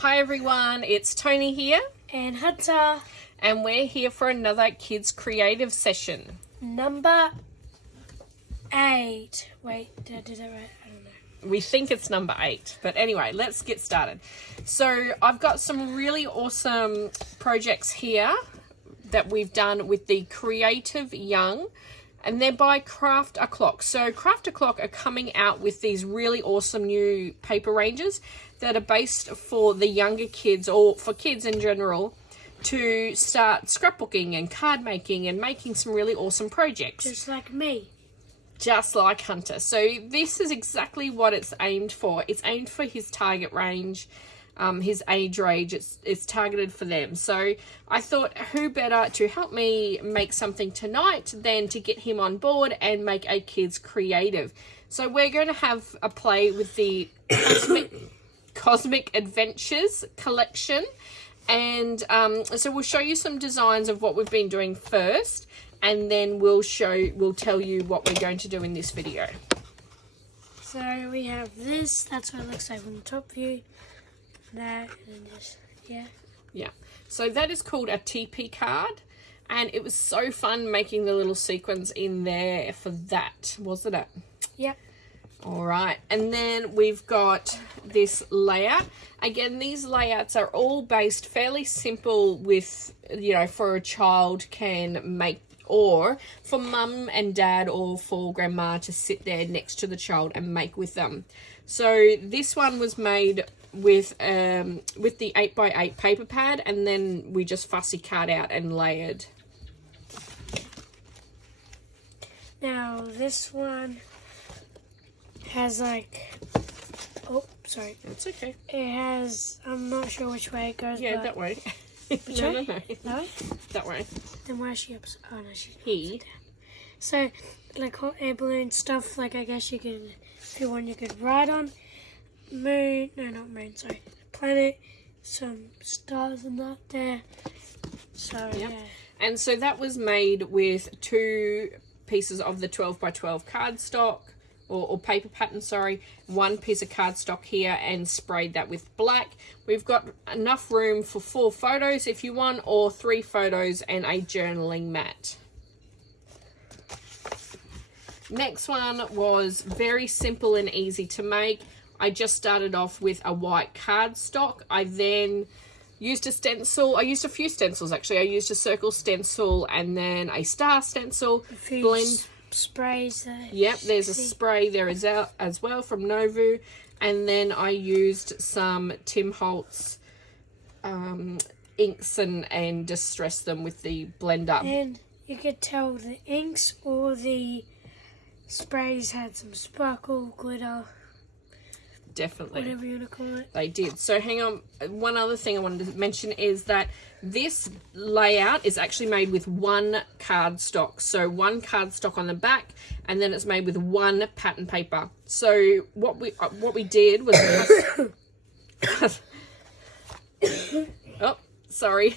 Hi everyone, it's Toni here. And Hunter. And we're here for another Kids Creative session. Number 8. Wait, did I do that right? I don't know. We think it's number 8. But anyway, let's get started. So I've got some really awesome projects here that we've done with the Creative Young. And they're by Craft a Clock. So Craft a Clock are coming out with these really awesome new paper ranges that are based for the younger kids, or for kids in general, to start scrapbooking and card making and making some really awesome projects. Just like me. Just like Hunter. So this is exactly what it's aimed for. It's aimed for his target range, his age range. It's targeted for them. So I thought, who better to help me make something tonight than to get him on board and make a kids creative. So we're going to have a play with the Cosmic Adventures collection, and so we'll show you some designs of what we've been doing first, and then we'll tell you what we're going to do in this video. So we have this. That's what it looks like from the top view. That, and then just yeah. So that is called a TP card, and it was so fun making the little sequins in there for that, wasn't it? Yep. All right, and then we've got this layout. Again, these layouts are all based fairly simple with, for a child can make, or for mum and dad or for grandma to sit there next to the child and make with them. So this one was made with the 8x8 paper pad, and then we just fussy cut out and layered. Now this one has That's okay. it has, I'm not sure which way it goes. Yeah, but that way. Which No. way? No? That way. Then why is she up? Oh no, she's He. So, like hot air balloon stuff, like I guess you could, if you want, you could ride on. Planet, some stars and that there. So, Yep. yeah. And so that was made with 2 pieces of the 12x12 cardstock, or paper pattern, sorry. 1 piece of cardstock here, and sprayed that with black. We've got enough room for 4 photos if you want, or 3 photos and a journaling mat. Next one was very simple and easy to make. I just started off with a white cardstock. I then used a stencil. I used a few stencils actually. I used a circle stencil and then a star stencil. A few Blend. Sprays there. Yep, there's a spray there as well from Novu. And then I used some Tim Holtz inks and distressed them with the blender. And you could tell the inks or the sprays had some sparkle, glitter. Definitely. Whatever you want to call it. They did. So hang on. One other thing I wanted to mention is that this layout is actually made with 1 cardstock. So 1 cardstock on the back, and then it's made with 1 pattern paper. So what we did was oh, sorry.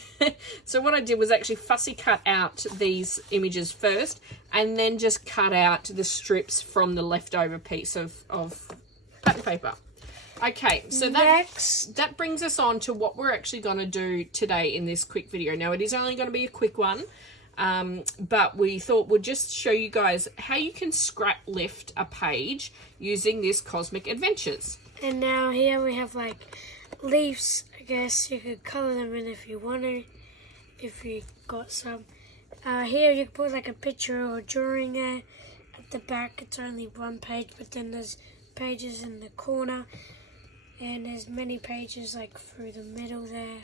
So what I did was actually fussy cut out these images first, and then just cut out the strips from the leftover piece of pattern paper. Okay, so that brings us on to what we're actually going to do today in this quick video. Now, it is only going to be a quick one, but we thought we'd just show you guys how you can scrap lift a page using this Cosmic Adventures. And now here we have like leaves. I guess you could colour them in if you want to, if you got some. Here you can put like a picture or a drawing there. At the back it's only 1 page, but then there's pages in the corner, and there's many pages like through the middle there.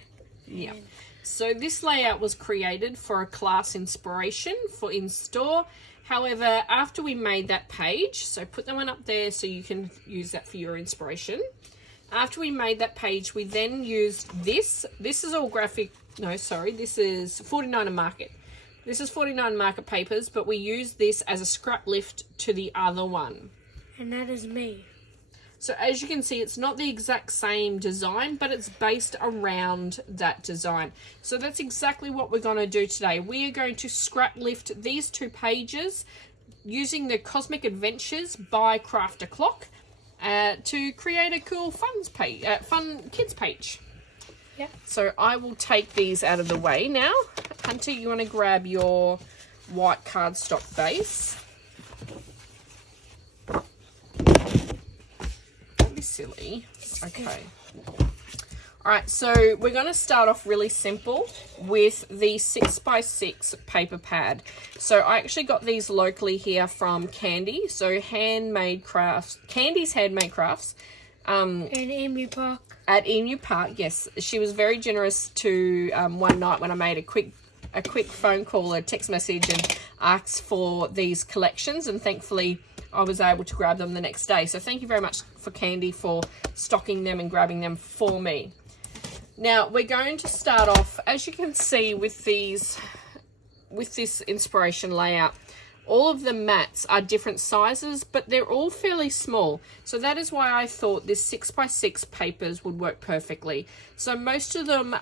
Yeah. So this layout was created for a class inspiration for in-store. However, after we made that page, so put that one up there so you can use that for your inspiration. After we made that page, we then used this. This is all graphic. No, sorry. This is 49 Market. This is 49 Market papers, but we use this as a scrap lift to the other one. And that is me. So as you can see, it's not the exact same design, but it's based around that design. So that's exactly what we're going to do today. We are going to scrap lift these 2 pages using the Cosmic Adventures by Craft a Clock to create a cool fun kids page. Yep. So I will take these out of the way now. Hunter, you want to grab your white cardstock base. Don't be silly. Okay. Alright, so we're going to start off really simple with the 6x6 paper pad. So I actually got these locally here from Candy. So Handmade Crafts, Candy's Handmade Crafts. In Emu Park. At Emu Park, yes. She was very generous to one night when I made a quick phone call, a text message, and asked for these collections, and thankfully I was able to grab them the next day. So thank you very much for Candy for stocking them and grabbing them for me. Now we're going to start off, as you can see, with this inspiration layout. All of the mats are different sizes, but they're all fairly small. So that is why I thought this 6x6 papers would work perfectly. So most of them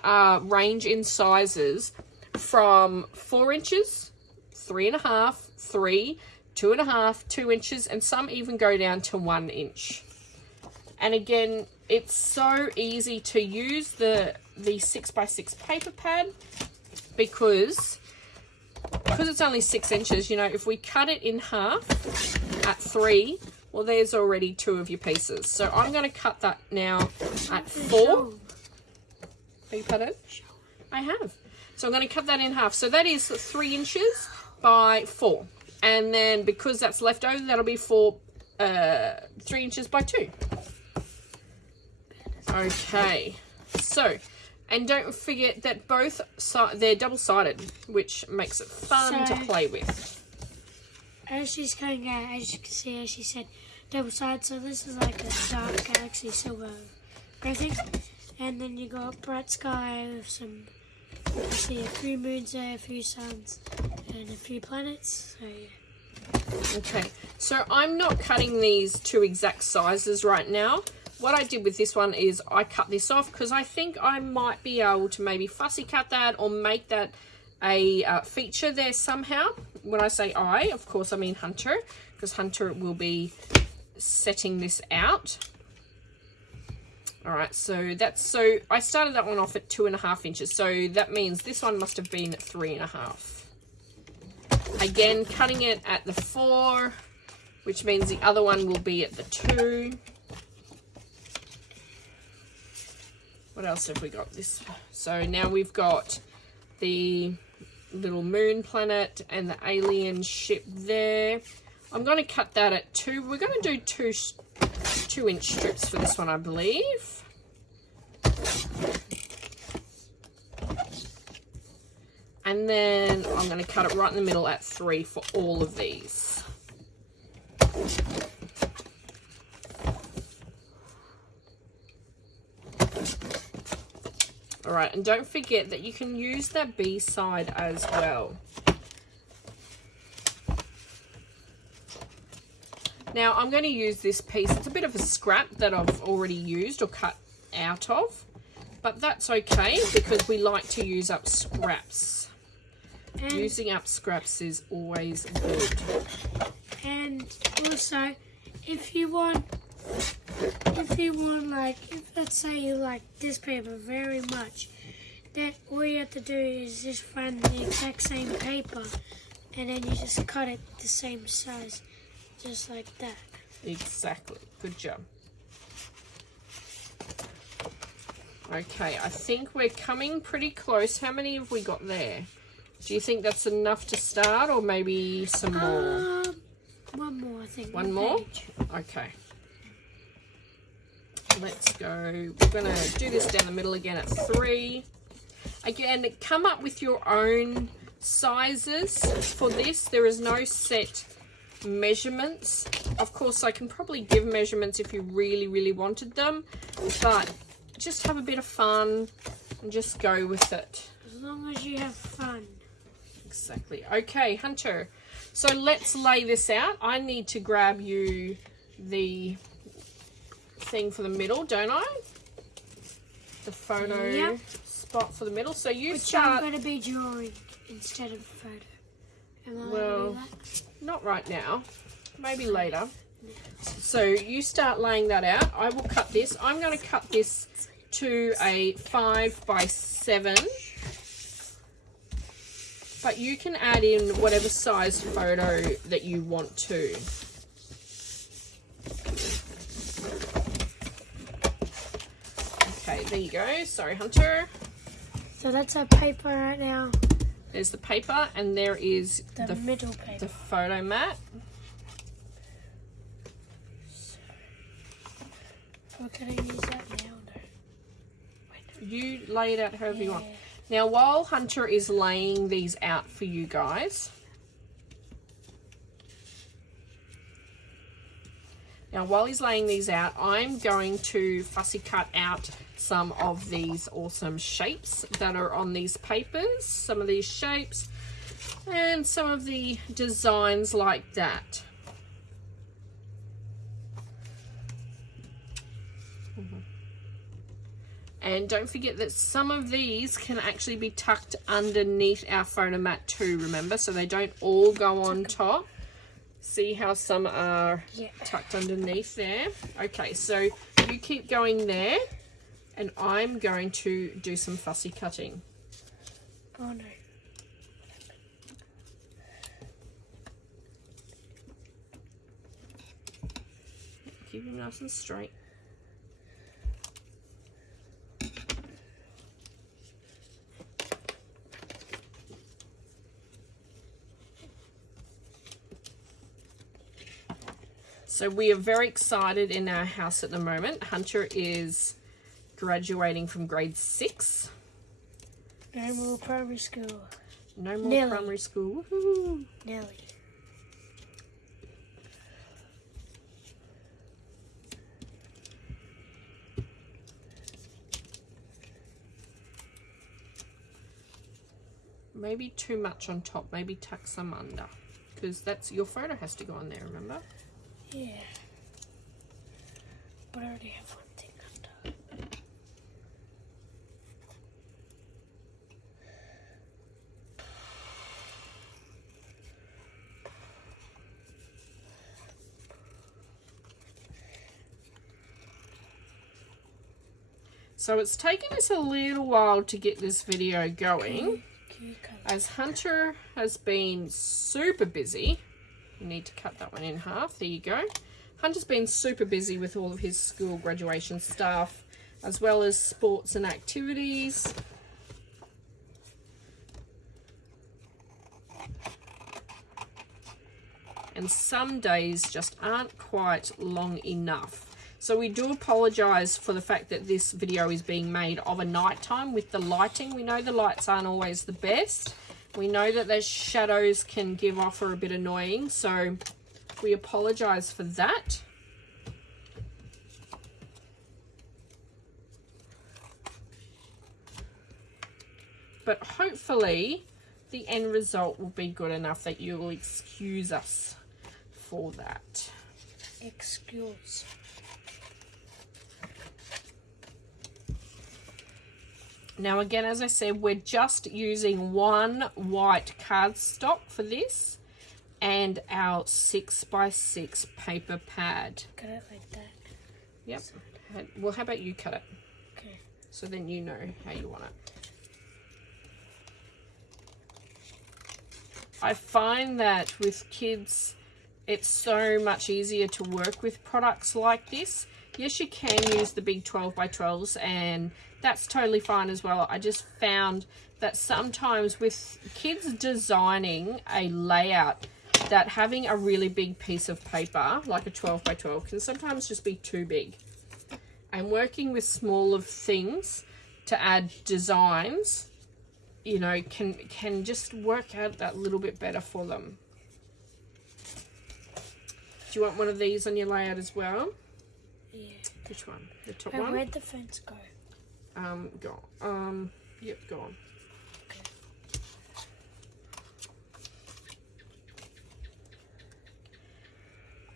range in sizes from 4 inches, 3.5, 3, 2.5, 2 inches, and some even go down to 1 inch. And again, it's so easy to use the 6x6 paper pad because it's only 6 inches. You know, if we cut it in half at 3, well, there's already 2 of your pieces. So I'm going to cut that now at 4. Beg your pardon? I have. So I'm going to cut that in half. So that is 3 inches by 4. And then because that's left over, that'll be 3 inches by 2. Okay. So, and don't forget that both they're double-sided, which makes it fun to play with. As she's cutting out, as you can see, as she said, double-sided. So this is like a dark galaxy silver graphic. And then you got bright sky with some, you see a few moons there, a few suns, and a few planets. So yeah. Okay, so I'm not cutting these to exact sizes right now. What I did with this one is I cut this off because I think I might be able to maybe fussy cut that or make that a feature there somehow. When I say I, of course I mean Hunter, because Hunter will be setting this out. Alright, so I started that one off at 2.5 inches, so that means this one must have been 3.5. Again, cutting it at the 4, which means the other one will be at the 2. What else have we got? This. So now we've got the little moon planet and the alien ship there. I'm going to cut that at 2. We're going to do 2-inch strips for this one, I believe. And then I'm going to cut it right in the middle at 3 for all of these. Alright, and don't forget that you can use that B side as well. Now I'm going to use this piece. It's a bit of a scrap that I've already used or cut out of, but that's okay because we like to use up scraps. And using up scraps is always good. And also, if let's say you like this paper very much, then all you have to do is just find the exact same paper and then you just cut it the same size, just like that. Exactly. Good job. Okay, I think we're coming pretty close. How many have we got there? Do you think that's enough to start or maybe some more? One more, I think. One more? Okay. Let's go. We're going to do this down the middle again at 3. Again, come up with your own sizes for this. There is no set measurements. Of course, I can probably give measurements if you really, really wanted them, but just have a bit of fun and just go with it. As long as you have fun. Exactly. Okay, Hunter. So let's lay this out. I need to grab you the thing for the middle, don't I? The photo spot for the middle. So you start. I'm going to be drawing instead of photo. Am I well, not right now. Maybe later. So you start laying that out. I will cut this. I'm going to cut this to a 5 by 7. But you can add in whatever size photo that you want to. Okay, there you go. Sorry, Hunter. So that's our paper right now. There's the paper, and there is The middle paper. the photo mat. We're going to use that now. You lay it out however you want. Now, while Hunter is laying these out for you guys, I'm going to fussy cut out some of these awesome shapes that are on these papers, some of these shapes, and some of the designs like that. And don't forget that some of these can actually be tucked underneath our photo mat too, remember? So they don't all go on top. See how some are tucked underneath there? Okay, so you keep going there, and I'm going to do some fussy cutting. Oh no. Keep them nice and straight. So we are very excited in our house at the moment. Hunter is graduating from grade 6. No more primary school. No more primary school. Woohoo. Nearly. Maybe too much on top. Maybe tuck some under. Because that's your photo has to go on there, remember? Yeah. But I already have one thing under. So it's taken us a little while to get this video going. As Hunter has been super busy. You need to cut that one in half. There you go. Hunter's been super busy with all of his school graduation stuff, as well as sports and activities. And some days just aren't quite long enough. So we do apologise for the fact that this video is being made of a night time with the lighting. We know the lights aren't always the best. We know that those shadows can give off or a bit annoying, so we apologise for that. But hopefully the end result will be good enough that you will excuse us for that. Excuse. Now again, as I said, we're just using one white cardstock for this and our 6 by 6 paper pad. Cut it like that. Yep. Well, how about you cut it? Okay. So then you know how you want it. I find that with kids, it's so much easier to work with products like this. Yes, you can use the big 12 by 12s, and that's totally fine as well. I just found that sometimes with kids designing a layout, that having a really big piece of paper, like a 12 by 12, can sometimes just be too big. And working with smaller things to add designs, you know, can just work out that little bit better for them. Do you want one of these on your layout as well? Yeah. Which one? The top one? Where'd the fence go? Gone. Yep, gone. Okay.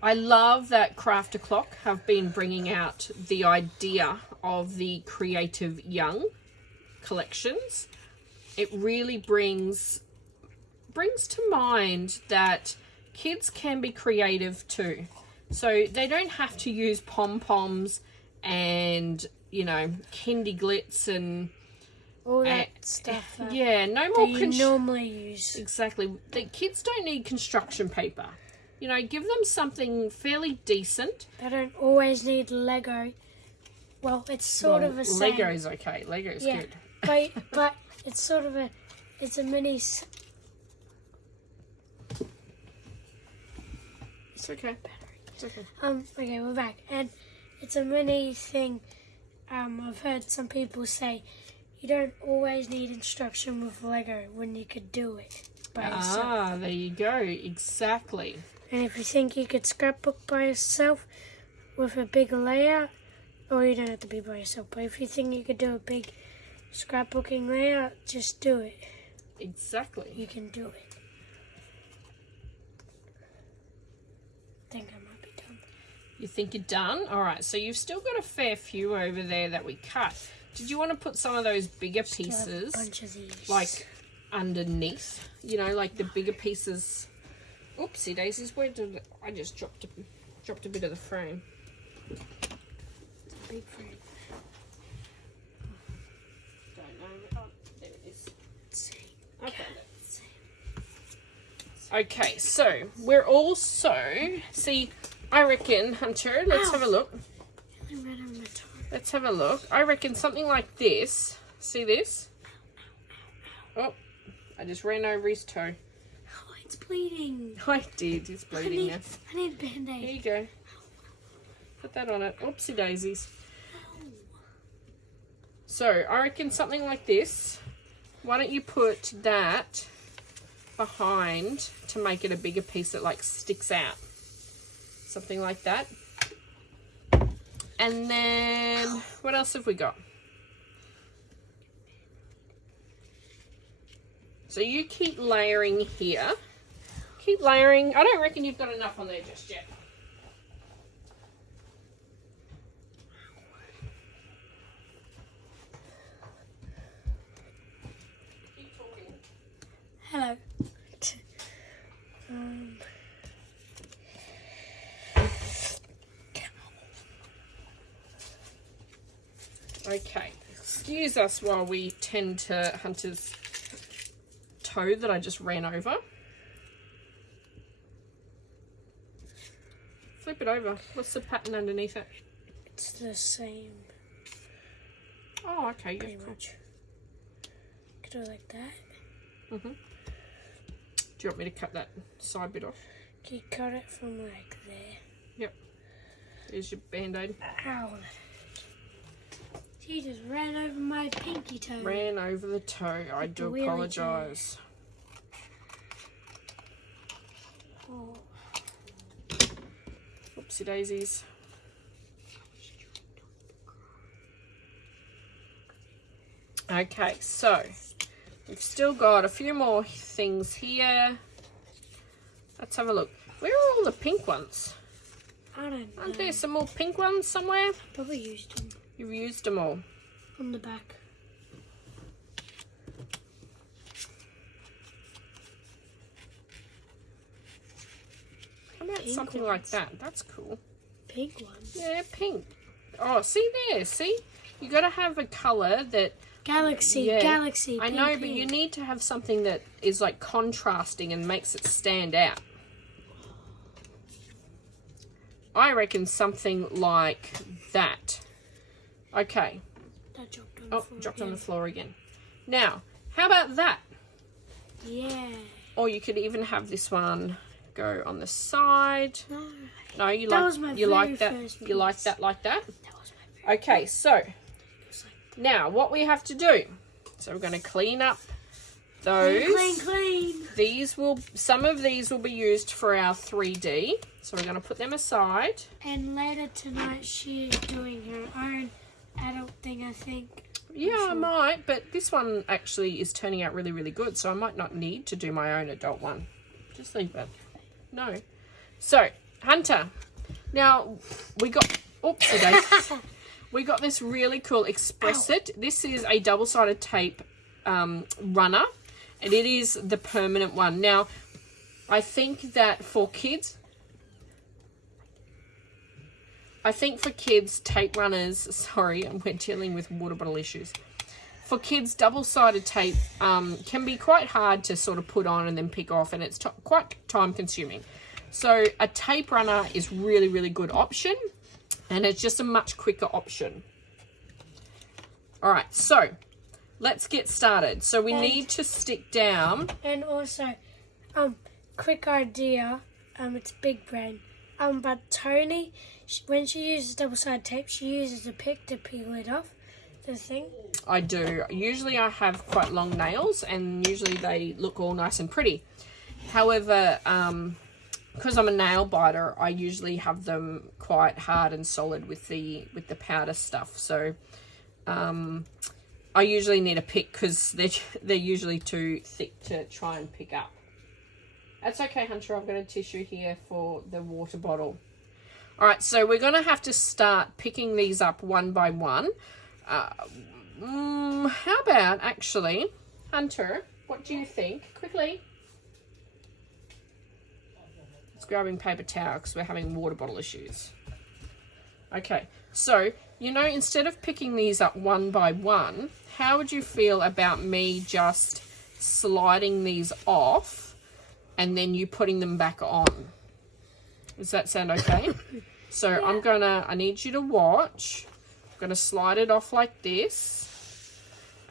I love that Craft O'Clock have been bringing out the idea of the Creative Young collections. It really brings to mind that kids can be creative too. So they don't have to use pom-poms and, you know, Kindy Glitz and all that stuff. Yeah, no more that you normally use. Exactly. The kids don't need construction paper. You know, give them something fairly decent. They don't always need Lego. Well, it's sort of a same. Lego's okay. Lego's good. but it's sort of it's a mini. It's okay. It's okay. Okay, we're back, and it's a mini thing. I've heard some people say you don't always need instruction with Lego when you could do it by yourself. Ah, there you go. Exactly. And if you think you could scrapbook by yourself with a big layout, or you don't have to be by yourself, but if you think you could do a big scrapbooking layout, just do it. Exactly. You can do it. I think I might be done. You think you're done? All right, so you've still got a fair few over there that we cut. Did you want to put some of those bigger pieces, a bunch of these, like underneath? You know, like the bigger pieces. Oopsie daisies! Where did I just dropped a bit of the frame? It's a big frame. Don't know. Oh, there it is. Okay. Okay, so we're also see. I reckon, Hunter. Let's have a look. Let's have a look. I reckon something like this. See this? Oh, I just ran over his toe. Oh, it's bleeding. I did. It's bleeding now. I need a Band-Aid. Here you go. Put that on it. Oopsie daisies. So, I reckon something like this. Why don't you put that behind to make it a bigger piece that like sticks out. Something like that. And then, what else have we got? So you keep layering here. Keep layering. I don't reckon you've got enough on there just yet. Keep talking. Hello. Okay, excuse us while we tend to Hunter's toe that I just ran over. Flip it over. What's the pattern underneath it? It's the same. Oh, okay. Pretty Yeah, cool. much. Could do it like that. Do you want me to cut that side bit off? Can you cut it from like there? Yep. There's your Band-Aid. Ow. He just ran over my pinky toe. Ran over the toe. I do apologise. Oh. Oopsie daisies. Okay, so we've still got a few more things here. Let's have a look. Where are all the pink ones? I don't know. Aren't there some more pink ones somewhere? Probably used them. You've used them all. On the back. How about Pink something ones. like that? That's cool. Pink ones. Yeah, pink. Oh, see there, see? You got to have a colour that... Galaxy, Yeah. galaxy. I pink, know, pink. but you need to have something that is like contrasting and makes it stand out. I reckon something like that. Okay. That dropped on the Oh, floor dropped again. on the floor again. Now, how about that? Yeah. Or you could even have this one go on the side. No. No, you That like was my you like very that. first You like piece. that like that. That was my Okay, so It was like, now what we have to do. So we're going to clean up those. clean. Some of these will be used for our 3D. So we're going to put them aside. And later tonight she's doing her own adult thing, I think. Yeah, I Sure. might, but this one actually is turning out really, really good, so I might not need to do my own adult one. Just leave it. No. So, Hunter, now we got... Oops, we got this really cool Express It. This is a double-sided tape runner, and it is the permanent one. Now, I think that for kids... I think for kids, tape runners, sorry, we're dealing with water bottle issues. For kids, double-sided tape can be quite hard to sort of put on and then pick off, and it's quite time-consuming. So a tape runner is really, really good option, and it's just a much quicker option. All right, so let's get started. So we need to stick down. And also, quick idea, it's big brain. But Toni, when she uses double-sided tape, she uses a pick to peel it off the thing. I do. Usually I have quite long nails, and usually they look all nice and pretty. However, because I'm a nail biter, I usually have them quite hard and solid with the powder stuff. So I usually need a pick because they're usually too thick to try and pick up. That's okay, Hunter. I've got a tissue here for the water bottle. All right, so we're going to have to start picking these up one by one. How about, actually, Hunter, what do you think? Quickly. It's grabbing paper towel because we're having water bottle issues. Okay, so, instead of picking these up one by one, how would you feel about me just sliding these off and then you putting them back on? Does that sound okay? So yeah. I need you to watch. I'm going to slide it off like this,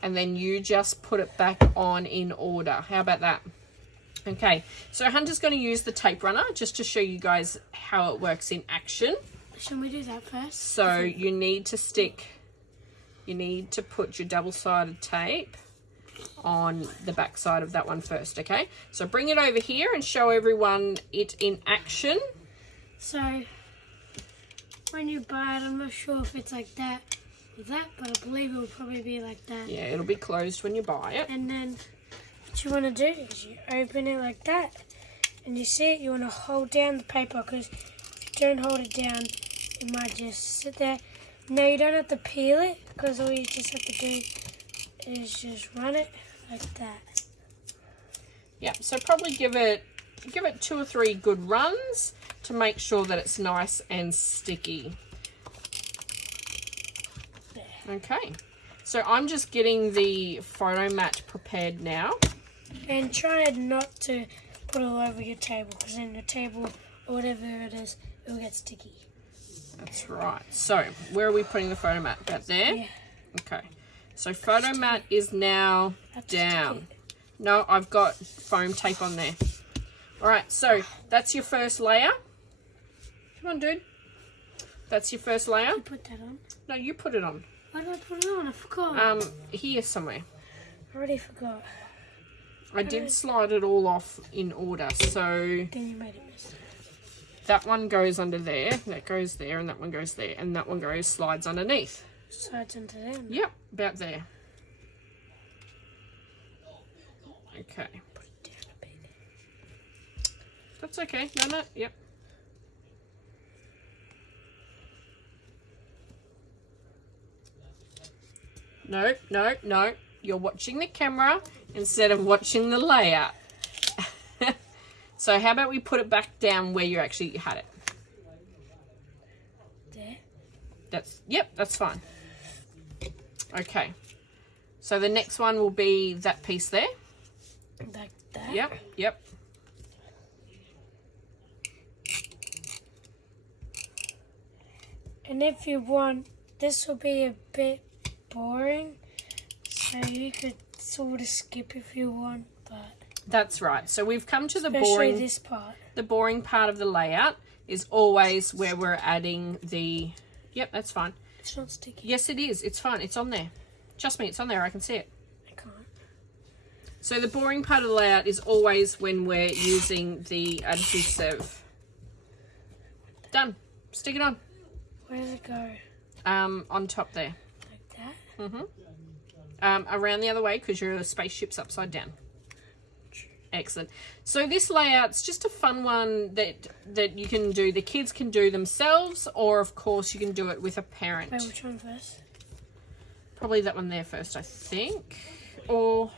and then you just put it back on in order. How about that? Okay, so Hunter's going to use the tape runner just to show you guys how it works in action. Shall we do that first? So you need to put your double-sided tape on the back side of that one first, okay? So bring it over here and show everyone it in action. So when you buy it, I'm not sure if it's like that or that, but I believe it will probably be like that. Yeah, it'll be closed when you buy it. And then what you want to do is you open it like that, and you see it, you want to hold down the paper, because if you don't hold it down, it might just sit there. No, you don't have to peel it, because all you just have to do is just run it like that. Yeah, so probably give it 2 or 3 good runs to make sure that it's nice and sticky. There. Okay, so I'm just getting the photo mat prepared now. And try not to put it all over your table, because then the table or whatever it is, it will get sticky. That's right. So where are we putting the photo mat? About there? Yeah. Okay. So photo mat is now down. No, I've got foam tape on there. All right, so that's your first layer. Come on, dude. That's your first layer. You put that on? No, you put it on. Why did I put it on? I forgot. Here somewhere. I already forgot. I did slide it all off in order, so Then you made it miss. that one goes under there, that goes there, and that one goes there, and that one slides underneath. Slides into them. Yep, about there. Okay. Put it down a bit. That's okay. No, yep. No. You're watching the camera instead of watching the layout. So how about we put it back down where you actually had it? There? That's fine. Okay. So the next one will be that piece there. Like that? Yep. And if you want, this will be a bit boring, so you could sort of skip if you want, but... That's right. So we've come to the especially this part. The boring part of the layout is always where we're adding the... Yep, that's fine. It's not sticky. Yes, it is. It's fine. It's on there. Trust me, it's on there. I can see it. I can't. So the boring part of the layout is always when we're using the adhesive. Done. Stick it on. Where does it go? On top there. Like that? Around the other way, because your spaceship's upside down. Excellent. So this layout's just a fun one that you can do. The kids can do themselves, or of course you can do it with a parent. Wait, which one first? Probably that one there first, I think. Or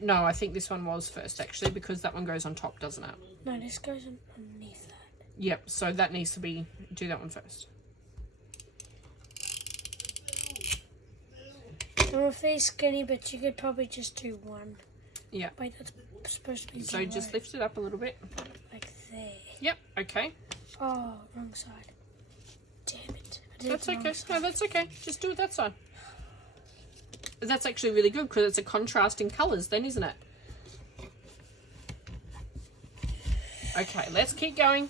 no, I think this one was first actually, because that one goes on top, doesn't it? No, this goes underneath that. Yep. So that needs to be do that one first. Some of these skinny, but you could probably just do one. Yeah. Wait, that's supposed to be So just lift it up a little bit. like there. Yep, okay. Oh, wrong side. Damn it. I did That's it the wrong okay. side. No, that's okay. Just do it that side. That's actually really good because it's a contrast in colours then, isn't it? Okay, let's keep going.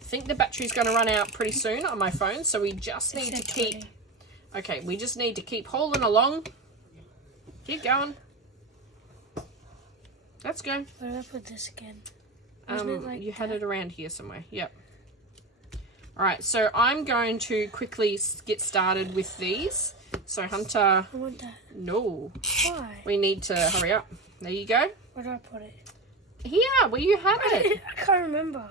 I think the battery's going to run out pretty soon on my phone, so we just need to keep... Okay, we just need to keep hauling along. Keep going. Let's go. Where did I put this again? Wasn't it like You had it around here somewhere. Yep. Alright, so I'm going to quickly get started with these. So Hunter... I want that. No. Why? We need to hurry up. There you go. Where do I put it? Here, where you have it. I can't remember.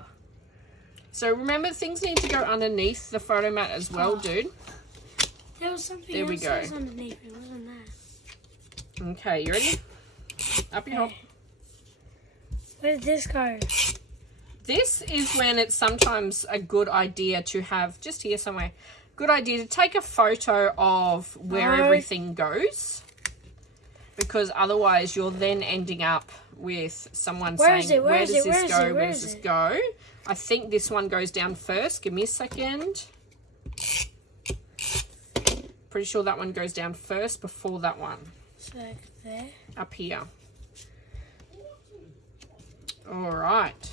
So remember, things need to go underneath the photo mat as well, dude. There was something There we else go. that was underneath. It wasn't that. Okay, you ready? Up your hop. Where did this go? This is when it's sometimes a good idea to have, just here somewhere, good idea to take a photo of where everything goes. Because otherwise you're then ending up with someone saying, where does this go, where does this go? I think this one goes down first. Give me a second. Pretty sure that one goes down first before that one. So like there? Up here. All right.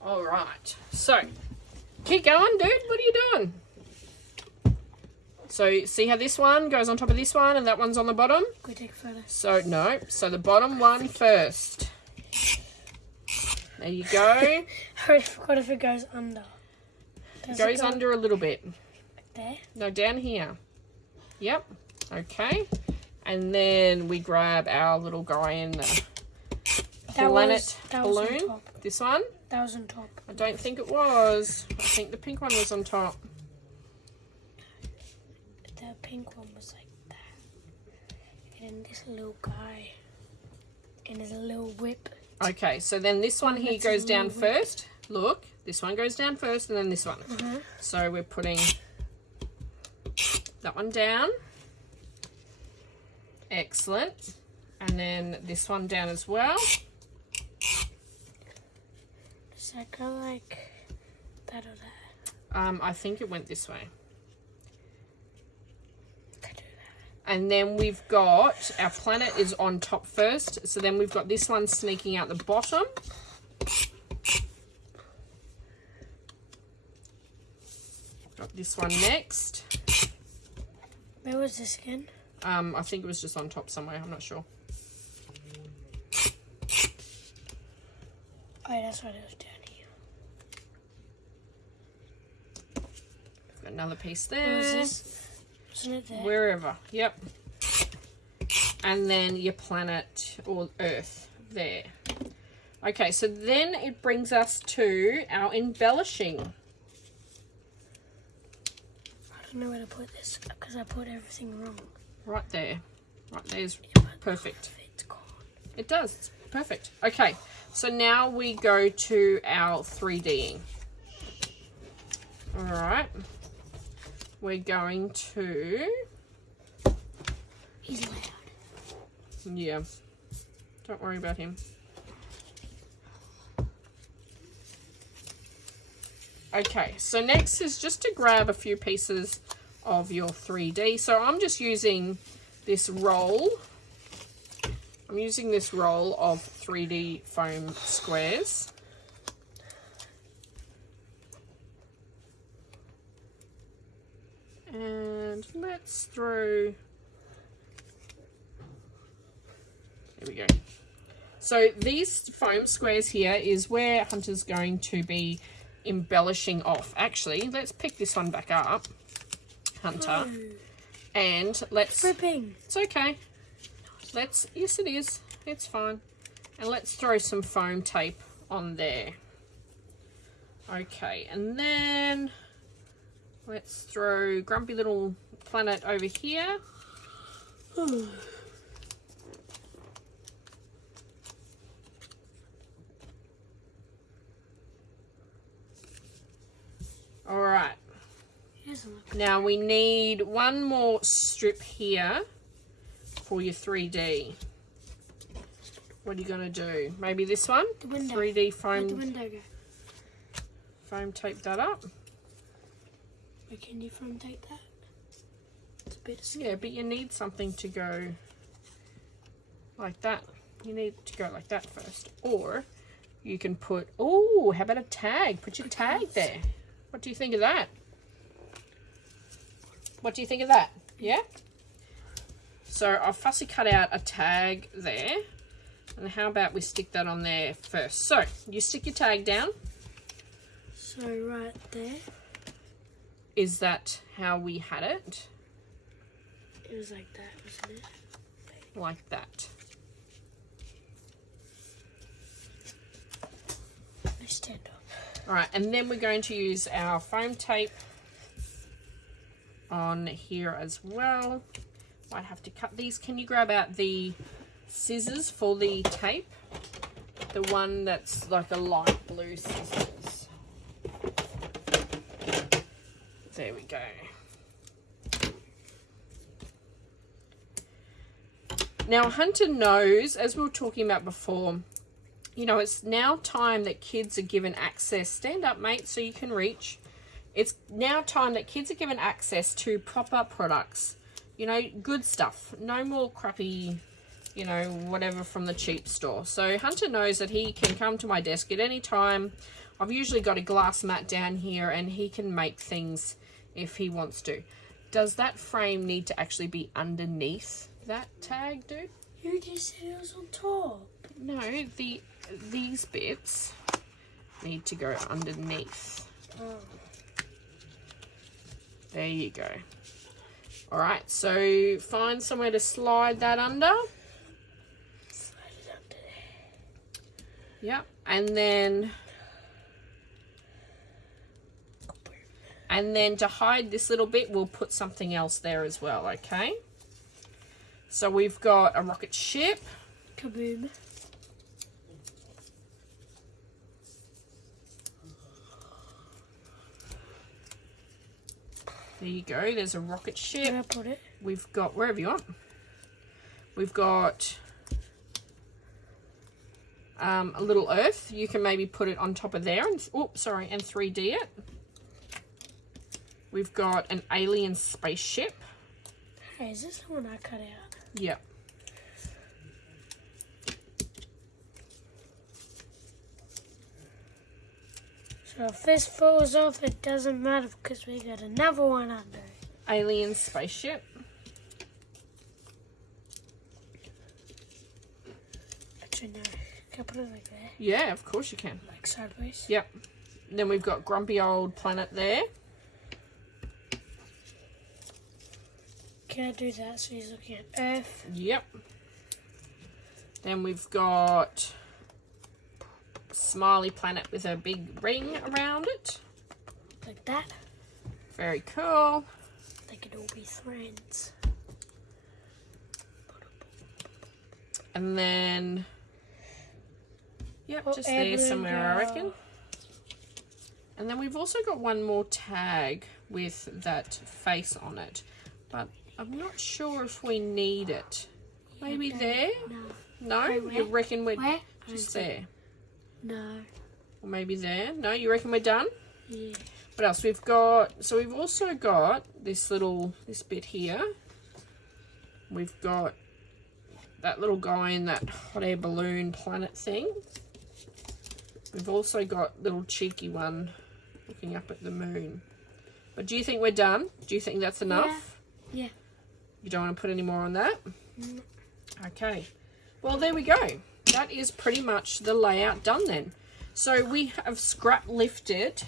All right. So, keep going, dude. What are you doing? So, see how this one goes on top of this one and that one's on the bottom? Go take a photo. So, no. So, the bottom one first. There you go. I forgot if it goes under. It goes under a little bit. There? No, down here. Yep. Okay. And then we grab our little guy in the planet balloon. This one? That was on top. I don't think it was. I think the pink one was on top. The pink one was like that. And then this little guy. And there's a little whip. Okay, so then this one here goes down first. Look, this one goes down first and then this one. So we're putting that one down. Excellent. And then this one down as well. Does that go like that or that? I think it went this way. Could do that. And then we've got, our planet is on top first. So then we've got this one sneaking out the bottom. Got this one next. Where was this again? I think it was just on top somewhere. I'm not sure. Oh, yeah, that's what it was down here. Got another piece Where there. was this? Wasn't it there? Wherever. Yep. And then your planet or Earth there. Okay, so then it brings us to our embellishing. I don't know where to put this because I put everything wrong. Right there. Right there's perfect. It's gone. It does. It's perfect. Okay, so now we go to our 3Ding. All right. We're going to... He's loud. Yeah. Don't worry about him. Okay, so next is just to grab a few pieces of your 3D. So I'm just using this roll. I'm using this roll of 3D foam squares. And let's throw... There we go. So these foam squares here is where Hunter's going to be embellishing off. Actually, let's pick this one back up, Hunter. Oh. And let's... Flipping. It's okay. Let's... Yes, it is. It's fine. And let's throw some foam tape on there. Okay, and then let's throw Grumpy Little Planet over here. All right. Here's a look. Now we need one more strip here for your 3D. What are you going to do? Maybe this one? The window. 3D foam. Where'd the window go? Foam tape that up. Where can you foam tape that? It's a bit Yeah, but you need something to go like that. You need to go like that first. Or you can put, oh, how about a tag? Put your tag there. What do you think of that? What do you think of that? Yeah? So I've fussy cut out a tag there. And how about we stick that on there first? So you stick your tag down. So right there. Is that how we had it? It was like that, wasn't it? Like that. I stand up. Alright, and then we're going to use our foam tape on here as well. Might have to cut these. Can you grab out the scissors for the tape? The one that's like a light blue scissors. There we go. Now Hunter knows, as we were talking about before, you know, it's now time that kids are given access. Stand up, mate, so you can reach. It's now time that kids are given access to proper products. You know, good stuff. No more crappy, you know, whatever from the cheap store. So Hunter knows that he can come to my desk at any time. I've usually got a glass mat down here and he can make things if he wants to. Does that frame need to actually be underneath that tag, dude? You just said it was on top. No, these bits need to go underneath. Oh. There you go. All right, so find somewhere to slide that under. Slide it under there. Yep, and then to hide this little bit, we'll put something else there as well, okay? So we've got a rocket ship. Kaboom. There you go, there's a rocket ship. Where I put it? We've got, wherever you want. We've got a little Earth. You can maybe put it on top of there and, and 3D it. We've got an alien spaceship. Hey, is this the one I cut out? Yep. So if this falls off, it doesn't matter because we got another one under it. Alien spaceship. Actually, no. Can I put it like there? Yeah, of course you can. Like sideways? Yep. Then we've got grumpy old planet there. Can I do that so he's looking at Earth? Yep. Then we've got smiley planet with a big ring around it. Like that? Very cool. They could all be friends. And then, yep, Oh, just there somewhere, I girl. reckon. And then we've also got one more tag with that face on it. But I'm not sure if we need it. Maybe Yeah, there? No. No? Wait, You where? reckon we're Where? just there? No. Or maybe there? No? You reckon we're done? Yeah. What else? We've got, so we've also got this bit here. We've got that little guy in that hot air balloon planet thing. We've also got little cheeky one looking up at the moon. But do you think we're done? Do you think that's enough? Yeah. You don't want to put any more on that? No. Okay. Well, there we go. That is pretty much the layout done then. So we have scrap lifted.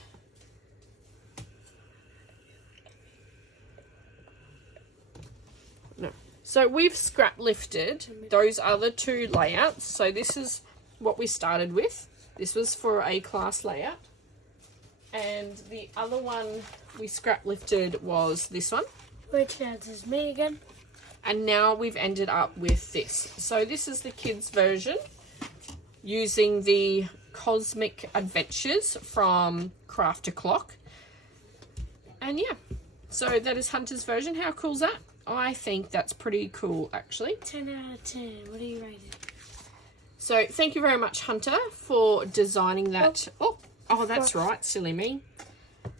No. So we've scrap lifted those other two layouts. So this is what we started with. This was for a class layout. And the other one we scrap lifted was this one. Which is me again? And now we've ended up with this. So this is the kids' version using the Cosmic Adventures from Craft to Clock. And yeah, so that is Hunter's version. How cool is that? I think that's pretty cool, actually. 10 out of 10. What do you rate it? So thank you very much, Hunter, for designing that. Oh, that's right, silly me.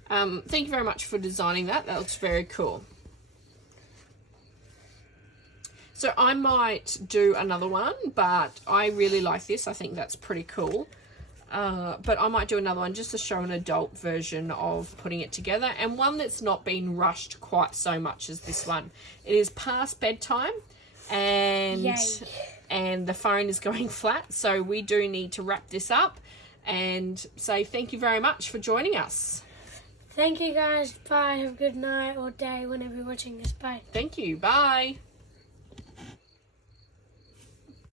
Thank you very much for designing that. That looks very cool. So I might do another one, but I really like this. I think that's pretty cool. But I might do another one just to show an adult version of putting it together, and one that's not been rushed quite so much as this one. It is past bedtime, and the phone is going flat, so we do need to wrap this up and say thank you very much for joining us. Thank you guys. Bye. Have a good night or day whenever you're watching this. Bye. Thank you. Bye.